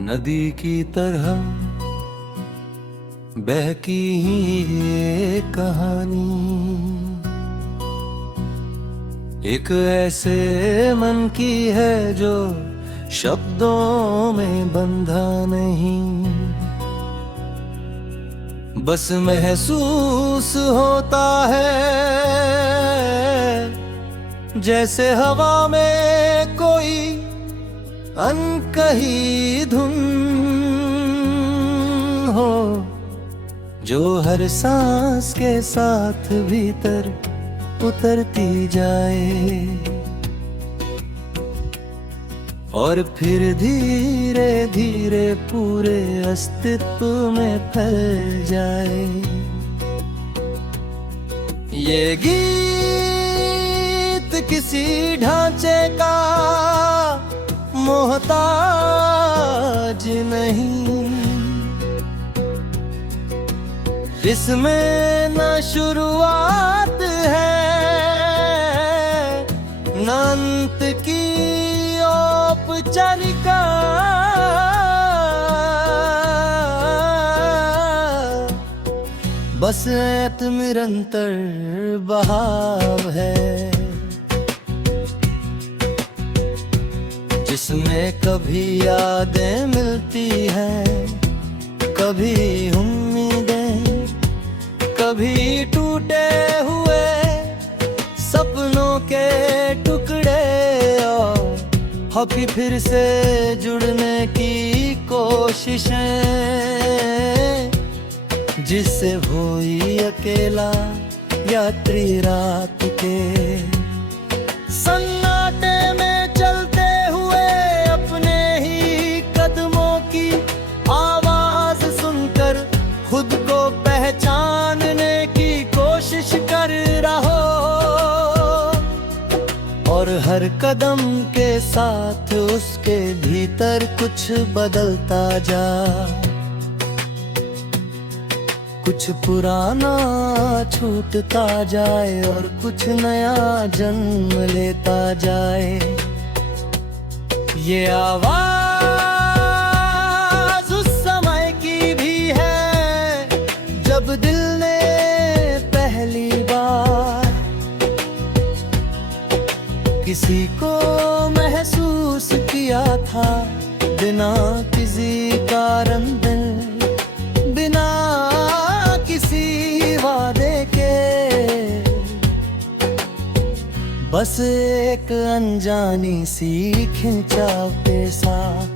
नदी की तरह बहकी ये कहानी, एक ऐसे मन की है जो शब्दों में बंधा नहीं, बस महसूस होता है जैसे हवा में कोई अनकही धुन हो, जो हर सांस के साथ भीतर उतरती जाए और फिर धीरे धीरे पूरे अस्तित्व में फैल जाए। ये गीत किसी ढांचे का मोहताज नहीं, इसमें न शुरुआत है न अंत की औपचारिका, बस एक निरंतर बहाव है जिसमें कभी यादें मिलती हैं, कभी उम्मीदें, कभी टूटे हुए सपनों के टुकड़े और फिर से जुड़ने की कोशिशें, जिससे हुई अकेला यात्री रात के सन्नाटे में चलते हुए अपने ही कदमों की आवाज सुनकर खुद को पहचानने की कोशिश कर रहा हो, और हर कदम के साथ उसके भीतर कुछ बदलता जा, कुछ पुराना छूटता जाए और कुछ नया जन्म लेता जाए। ये आवाज उस समय की भी है जब दिल ने पहली बार किसी को महसूस किया था, बिना किसी कारण, बिना किसी वादे के, बस एक अनजानी सी खिंचाव के साथ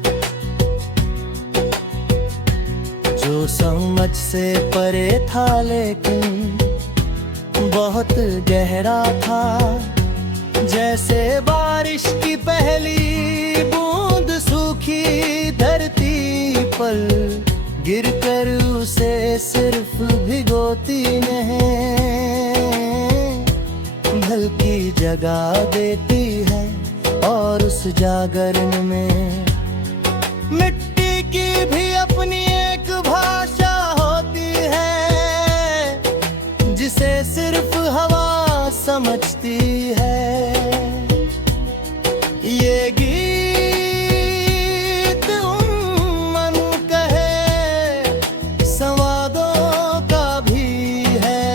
जो समझ से परे था लेकिन बहुत गहरा था, जैसे बारिश की पहली बूंद सूखी धरती पर गिरकर उसे सिर्फ भिगोती नहीं बल्कि जगा देती है, और उस जागरण में मिट्टी की भी अपनी एक भाषा होती है जिसे सिर्फ हवा समझती है। ये गीत मन कहे संवादों का भी है,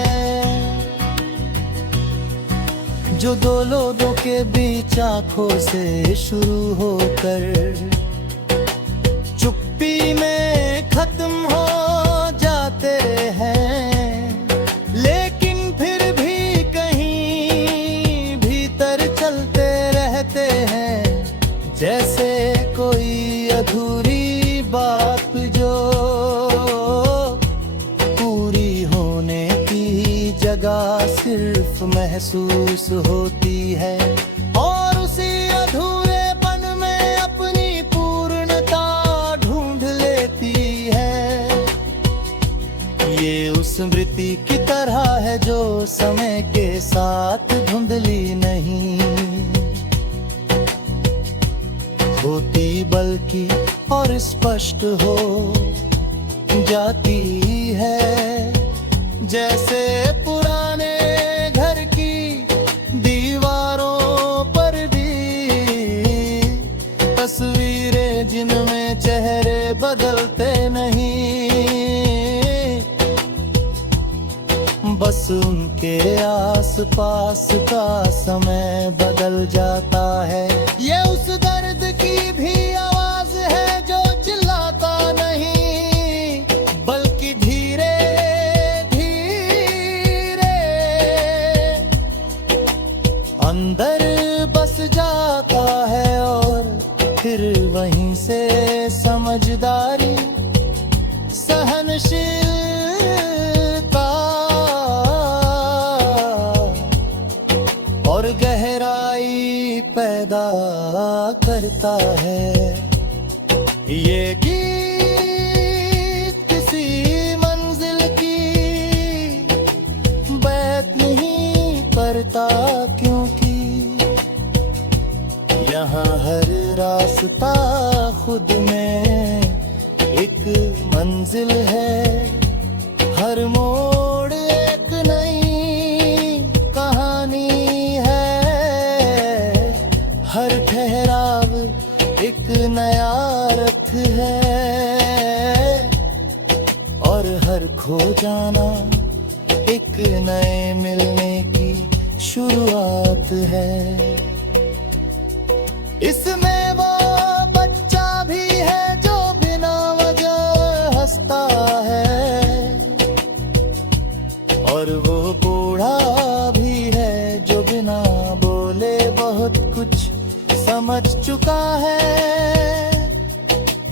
जो दो लोगों के बीच आंखों से शुरू होकर चुप्पी में खत्म हो जाते हैं, लेकिन फिर भी कहीं भीतर चलते रहते हैं, जैसे कोई अधूरी बात जो पूरी होने की जगह सिर्फ महसूस होती है, और उसी अधूरेपन में अपनी पूर्णता ढूंढ लेती है। ये उस स्मृति की तरह है जो समय के साथ धुंधली नहीं होती बल्कि और स्पष्ट हो जाती है, जैसे पुराने घर की दीवारों पर भी तस्वीरें जिनमें चेहरे बस उनके आसपास का समय बदल जाता है। ये उस दर्द की भी आवाज है जो चिल्लाता नहीं, बल्कि धीरे धीरे अंदर बस जाता है। और फिर वहीं से समझदारी, सहनशीलता और गहराई पैदा करता है। ये गीत किसी मंजिल की बात नहीं करता, क्योंकि यहाँ हर रास्ता खुद में एक मंजिल है। हर मोड़ एक नई कहानी है, हर ठहराव एक नया रथ है, और हर खो जाना एक नए मिलने की शुरुआत है। इसमें वो बच्चा भी है जो बिना वजह हंसता है, और वो बूढ़ा भी है जो बिना बोले बहुत कुछ समझ चुका है।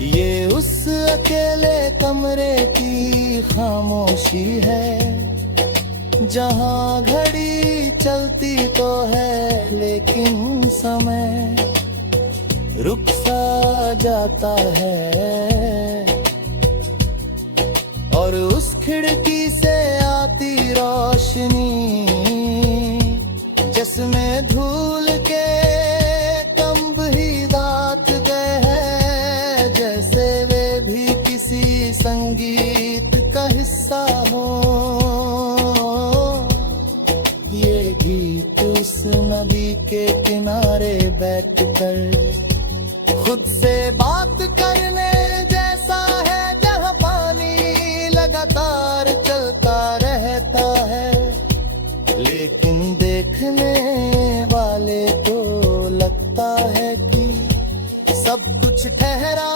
ये उस अकेले कमरे की खामोशी है, जहां घड़ी चलती तो है लेकिन समय रुक सा जाता है। और उस खिड़की से आती रोशनी जिसमें धूल के कंब ही दात गए हैं, जैसे वे भी किसी संगीत का हिस्सा हो। ये गीत उस नदी के किनारे बैठकर खुद से बात करने जैसा है, जहाँ पानी लगातार चलता रहता है, लेकिन देखने वाले को लगता है कि सब कुछ ठहरा